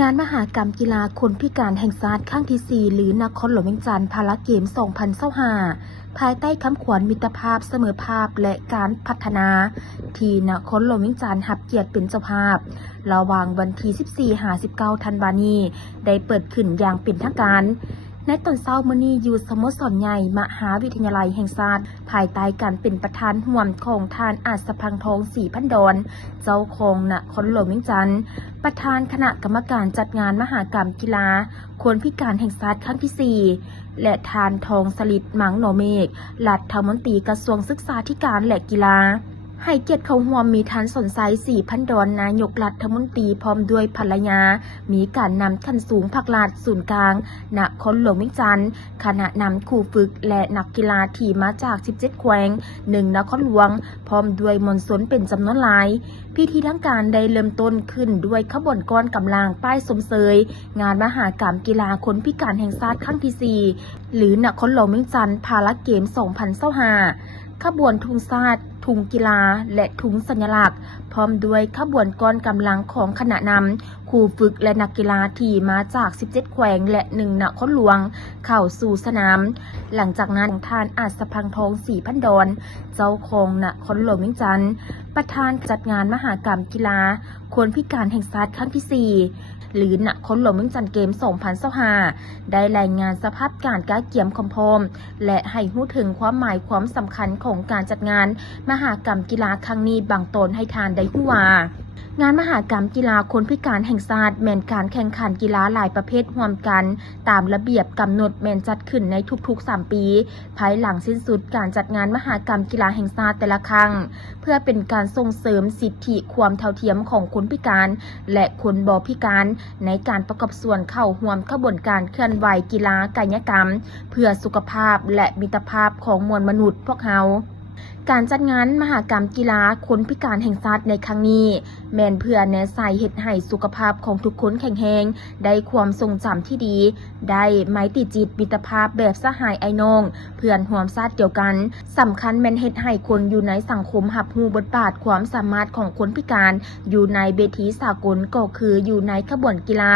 งานมหกรรมกีฬาคนพิการแห่งชาติครั้งที่ 4 หรือนครหลวงเวียงจันทร์พาราเกม 2025 ภายใต้คำขวัญมิตรภาพเสมอภาพและการพัฒนา ที่นครหลวงเวียงจันทร์รับเกียรติเป็นเจ้าภาพ ระหว่างวันที่ 14-19 ธันวาคมนี้ได้เปิดขึ้นอย่างเป็นทางการ ในตอนเช้ามื้อนี้อยู่สโมสรใหญ่มหาวิทยาลัยแห่งชาติภายใต้การเป็นประธานร่วมของท่านอาจสะพังทองศรีพันดรเจ้าของนครหลวงเวียงจันทร์ประธานคณะกรรมการจัดงานมหกรรมกีฬาคนพิการแห่งชาติครั้งที่ 4 และทานทองสลิดหมังหนอเมฆรัฐมนตรีกระทรวงศึกษาธิการและกีฬาให้เกียรติเข้าร่วมมีทานสนใจศรีพันดรนายกรัฐมนตรีพร้อมด้วยภรรยามีการนำขั้นสูงผักลาดศูนย์กลางนครหลวงเวียงจันทร์คณะนำครูฝึกและนักกีฬาที่มาจาก 17 แขวง 1 นครหลวงพร้อมด้วยมวลชนเป็นจำนวนหลายพิธีทั้งการได้เริ่มต้นขึ้นด้วยขบวนก้อนกำลังป้ายสมเสยงานมหกรรมกีฬาคนพิการแห่งชาติครั้งที่ 4 หรือนครหลวงเวียงจันทร์พาราเกม 2025 ขบวนธงชาติธงกีฬาและธงสัญลักษณ์พร้อมด้วยขบวนก้อนกำลังของคณะนำครูฝึกและนักกีฬาที่มาจาก 17 แขวงและ 1 นครหลวงเข้าสู่สนามหลังจากนั้นท่านอาจสะพังทองศรีพันดรเจ้าของนครหลวงเวียงจันทร์ประธานจัดงานมหกรรมกีฬาคนพิการแห่งชาติครั้งที่ 4 หรือนครหลวงเวียงจันทร์เกม 2025 ได้รายงานสภาพการก้าเกี่ยมความพร้อมและให้รู้ถึงความหมายความสำคัญของการจัดงานมหกรรมกีฬาครั้งนี้บางตนให้ทานได้รู้ว่างานมหกรรมกีฬาคนพิการแห่งชาติแม่นการแข่งขันกีฬาหลายประเภทร่วมกันตามระเบียบกำหนดแม่นจัดขึ้นในทุกๆ 3 ปีภายหลังสิ้นสุดการจัดงานมหกรรมกีฬาแห่งชาติแต่ละครั้งเพื่อเป็นการส่งเสริมสิทธิความเท่าเทียมของคนพิการและคนบ่พิการในการประกอบส่วนเข้าร่วมขบวนการเคลื่อนไหวกีฬากายกรรมเพื่อสุขภาพและมิตรภาพของมวลมนุษย์พวกเราการจัดงานมหกรรมกีฬาคนพิการแห่งชาติในครั้งนี้แม่นเพื่อแนะใส่เฮ็ดให้สุขภาพของทุกคนแข็งแรงได้ความทรงจำที่ดีได้ไมตรีจิตมิตรภาพแบบสหายไอ้น้องเพื่อนร่วมชาติเดียวกันสำคัญแม่นเฮ็ดให้คนอยู่ในสังคมรับรู้บทบาทความสามารถของคนพิการอยู่ในเวทีสากลก็คืออยู่ในขบวนกีฬา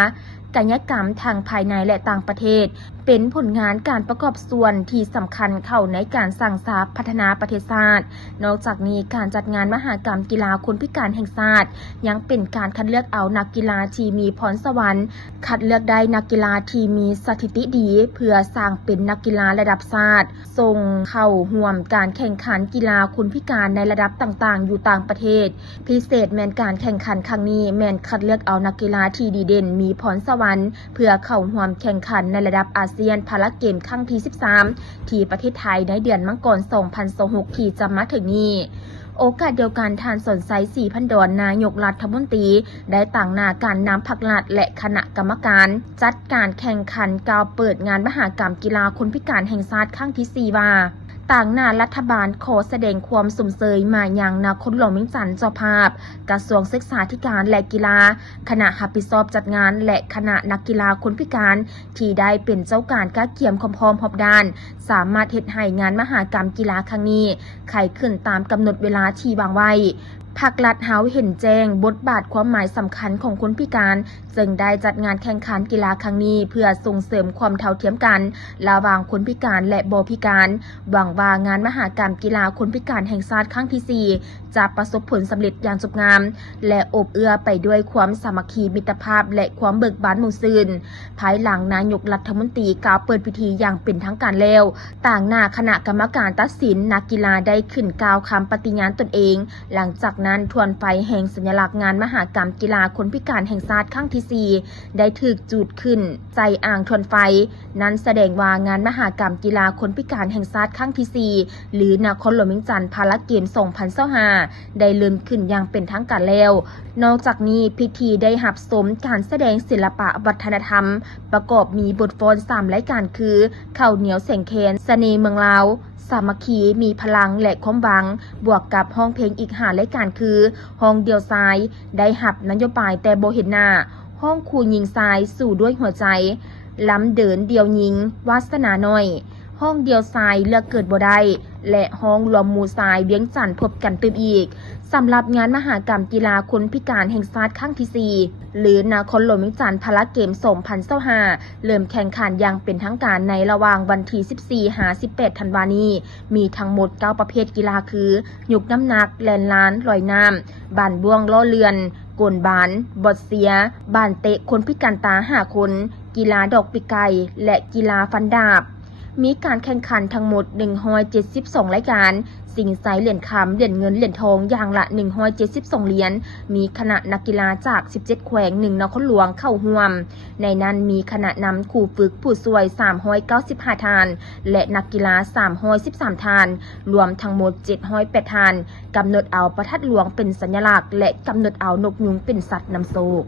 กายกรรมทางภายในและต่างประเทศเป็นผลงานการประกอบส่วนที่สำคัญเข้าในการสร้างสรรค์พัฒนาประเทศชาตินอกจากนี้การจัดงานมหกรรมกีฬาคนพิการแห่งชาติยังเป็นการคัดเลือกเอานักกีฬาที่มีพรสวรรค์คัดเลือกได้นักกีฬาที่มีสถิติดีเพื่อสร้างเป็นนักกีฬาระดับชาติส่งเข้าร่วมการแข่งขันกีฬาคนพิการในระดับต่างๆอยู่ต่างประเทศพิเศษแม่นการแข่งขันครั้งนี้แม่นคัดเลือกเอานักกีฬาที่ดีเด่นมีพรสวรรค์เพื่อเข้าร่วมแข่งขันในระดับอาเซียนพาราเกมครั้งที่ 13 ที่ประเทศไทยในเดือนมกราคม 2026 ที่จะมาถึงนี้โอกาสเดียวกันท่านสนใจศรีพันดรนายกรัฐมนตรีได้ต่างหน้าการนำผักลัดและคณะกรรมการจัดการแข่งขันกล่าวเปิดงานมหกรรมกีฬาคนพิการแห่งชาติครั้งที่ 4 ว่าต่างหน้ารัฐบาลขอแสดงความสมเสยมาอย่างนครหลวงเวียงจันทร์เจ้าภาพกระทรวงศึกษาธิการและกีฬาคณะรับผิดชอบจัดงานและคณะนักกีฬาคนพิการที่ได้เป็นเจ้าการก้าเกี่ยมความพร้อมรอบด้านสามารถเฮ็ดให้งานมหกรรมกีฬาครั้งนี้ไขขึ้นตามกำหนดเวลาที่วางไว้ภาครัฐเฮาเห็นแจ้งบทบาทความหมายสำคัญของคนพิการจึงได้จัดงานแข่งขันกีฬาครั้งนี้เพื่อส่งเสริมความเท่าเทียมกันระหว่างคนพิการและบ่พิการหวังว่างานมหกรรมกีฬาคนพิการแห่งชาติครั้งที่ 4 จะประสบผลสำเร็จอย่างสมงามและอบเอื้อไปด้วยความสามัคคีมิตรภาพและความเบิกบานหมู่ซื่นภายหลังนายกรัฐมนตรีกล่าวเปิดพิธีอย่างเป็นทางการแล้วต่างหน้าคณะกรรมการตัดสินนักกีฬาได้ขึ้นกล่าวคำปฏิญาณตนเองหลังจากนั้นทวนไฟแห่งสัญลักษณ์งานมหกรรมกีฬาคนพิการแห่งชาติครั้งที่ 4 ได้ถูกจุดขึ้นใจอ่างทวนไฟนั้นแสดงว่างานมหกรรมกีฬาคนพิการแห่งชาติครั้งที่ 4 หรือนครหลวงเวียงจันทร์พาราเกม 2025 ได้เริ่มขึ้นอย่างเป็นทางการแล้วนอกจากนี้พิธีได้รับชมการแสดงศิลปะวัฒนธรรมประกอบมีบทฟ้อน3รายการคือข้าวเหนียวแสงแคนเสน่ห์เมืองลาวสามัคคีมีพลังและความหวังบวกกับห้องเพลงอีก5รายการคือห้องเดียวซ้ายได้หับนโยบายแต่บ่เห็นหน้าห้องคู่ยิงซ้ายสู่ด้วยหัวใจล้ำเดินเดียวยิงวาสนาน้อยห้องเดียวซ้ายเลือกเกิดบ่ได้ และห้องรวมหมู่ทรายเวียงจันทน์พบกันตื่มอีกสำหรับงานมหกรรมกีฬาคนพิการแห่งชาติครั้งที่ 4 หรือนครหลวงเวียงจันทน์พาราเกม 2025 เริ่มแข่งขันอย่างเป็นทางการในระหว่างวันที่ 14-18 ธันวาคมนี้มีทั้งหมด 9 ประเภทกีฬาคือยกน้ำหนักแล่นลานลอยน้ำบานบ่วงล้อเรือนโกนบานบอดเสียบานเตะคนพิการตา5 คนกีฬาดอกปีกไก่และกีฬาฟันดาบมีการแข่งขันทั้งหมด172รายการสิงไซเหรียญคำเหรียญเงินเหรียญทองอย่างละ172เหรียญมีคณะนักกีฬาจาก17แขวง1นครหลวงเข้าร่วมในนั้นมีคณะนำคู่ฝึกผู้ช่วย395ทานและนักกีฬา313ทานรวมทั้งหมด708ทานกำหนดเอาประทัดหลวงเป็นสัญลักษณ์และกำหนดเอานกยุงเป็นสัตว์นำโชค